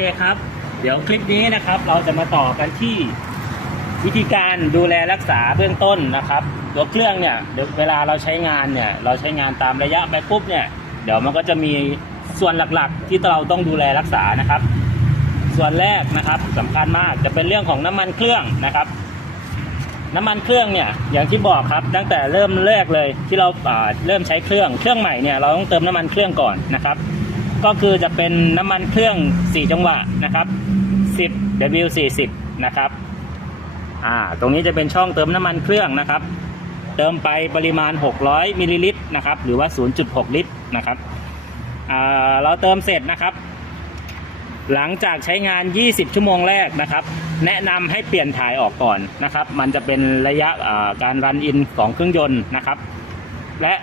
เคครับ เดี๋ยวคลิปนี้นะครับ เราจะมาต่อกันที่วิธีการดูแลรักษาเบื้องต้นนะครับตัวเครื่องเนี่ยเดี๋ยวเวลาเราใช้งานเนี่ยเราใช้งานตามระยะไปปุ๊บเนี่ยเดี๋ยวมันก็จะมีส่วนหลักๆ ที่เราต้องดูแลรักษานะครับ ส่วนแรกนะครับสำคัญมากจะเป็นเรื่องของน้ำมันเครื่องนะครับ น้ำมันเครื่องเนี่ยอย่างที่บอกครับ ตั้งแต่เริ่มแรกเลยที่เราอ่าเริ่มใช้เครื่องเครื่องใหม่เนี่ยเราต้องเติมน้ำมันเครื่องก่อนนะครับ ก็คือจะเป็นน้ำมันเครื่อง 4 จังหวะนะครับ 10 W40 นะครับอ่าตรงนี้จะเป็นช่องเติมน้ำมันเครื่องนะครับ เติมไปปริมาณ 600มิลลิลิตรนะครับ หรือว่า 0.6 ลิตรนะครับอ่าเราเติมเสร็จนะครับ หลังจากใช้งาน 20 ชั่วโมงแรกนะครับ แนะนำให้เปลี่ยนถ่ายออกก่อนนะครับ มันจะเป็นระยะการรันอินของเครื่องยนต์นะครับ และ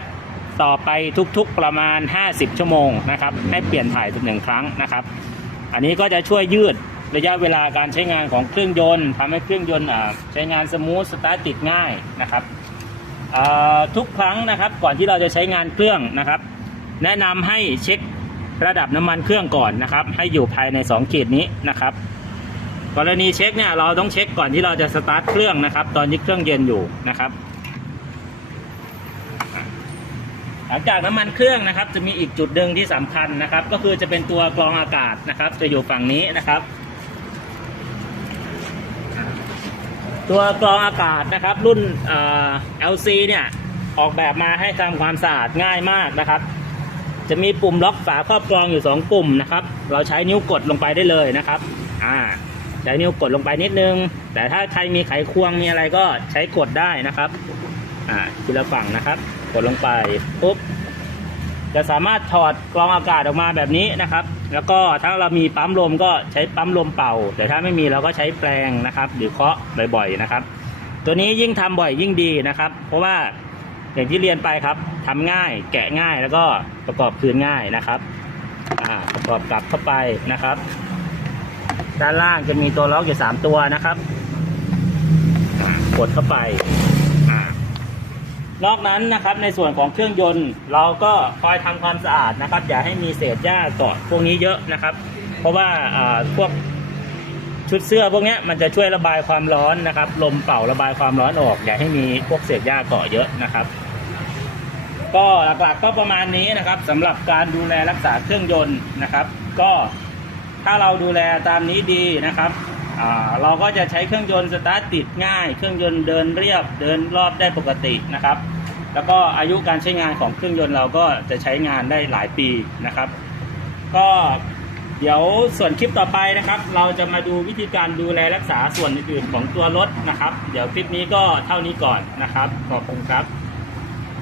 ต่อไปทุกๆประมาณ 50 ชั่วโมงนะครับให้เปลี่ยนถ่ายหนึ่งครั้งนะครับ อันนี้ก็จะช่วยยืดระยะเวลาการใช้งานของเครื่องยนต์ทำให้เครื่องยนต์ใช้งานสมูทสตาร์ทติดง่ายนะครับทุกครั้งนะครับก่อนที่เราจะใช้งานเครื่องนะครับ แนะนำให้เช็คระดับน้ำมันเครื่องก่อนนะครับ ให้อยู่ภายใน 2 ขีดนี้นะครับ กรณีเช็คเนี่ยเราต้องเช็คก่อนที่เราจะสตาร์ทเครื่องนะครับ ตอนที่เครื่องเย็นอยู่นะครับ หลังจากน้ำมันเครื่องนะครับ จะมีอีกจุดหนึ่งที่สำคัญนะครับ ก็คือจะเป็นตัวกรองอากาศนะครับ จะอยู่ฝั่งนี้นะครับ ตัวกรองอากาศนะครับ รุ่นเอ่อ LC เนี่ยออกแบบมาให้ทำความสะอาดง่ายมากนะครับ จะมีปุ่มล็อกฝาครอบกรองอยู่ 2 ปุ่มนะครับ เราใช้นิ้วกดลงไปได้เลยนะครับอ่าใช้นิ้วกดลงไปนิดนึง แต่ถ้าใครมีไขควงมีอะไรก็ใช้กดได้นะครับ อ่าทีละฝั่งนะครับ กดลงไปปุ๊บจะสามารถถอดกรองอากาศออกมาแบบนี้นะครับ แล้วก็ถ้าเรามีปั๊มลมก็ใช้ปั๊มลมเป่า แต่ถ้าไม่มีเราก็ใช้แปรงนะครับ หรือเคาะบ่อยๆนะครับ ตัวนี้ยิ่งทำบ่อยยิ่งดีนะครับ เพราะว่าอย่างที่เรียนไปครับทำง่ายแกะง่ายแล้วก็ประกอบคืนง่ายนะครับประกอบกลับเข้าไปนะครับ ด้านล่างจะมีตัวล็อกอยู่สามตัวนะครับ กดเข้าไป นอกนั้นนะครับในส่วนของเครื่องยนต์ เราก็คอยทำความสะอาดนะครับ อย่าให้มีเศษหญ้าเกาะพวกนี้เยอะนะครับ เพราะว่าอ่าพวกชุดเสื้อพวกนี้มันจะช่วยระบายความร้อนนะครับ ลมเป่าระบายความร้อนออก อย่าให้มีพวกเศษหญ้าเกาะเยอะนะครับ ก็หลักๆก็ประมาณนี้นะครับสำหรับการดูแลรักษาเครื่องยนต์นะครับ ก็ถ้าเราดูแลตามนี้ดีนะครับ เราก็จะใช้เครื่องยนต์สตาร์ทติดง่าย เครื่องยนต์เดินเรียบเดินรอบได้ปกตินะครับ แล้วก็อายุการใช้งานของเครื่องยนต์เราก็จะใช้งานได้หลายปีนะครับ ก็เดี๋ยวส่วนคลิปต่อไปนะครับ เราจะมาดูวิธีการดูแลรักษาส่วนอื่นๆของตัวรถนะครับ เดี๋ยวคลิปนี้ก็เท่านี้ก่อนนะครับ ขอบคุณครับ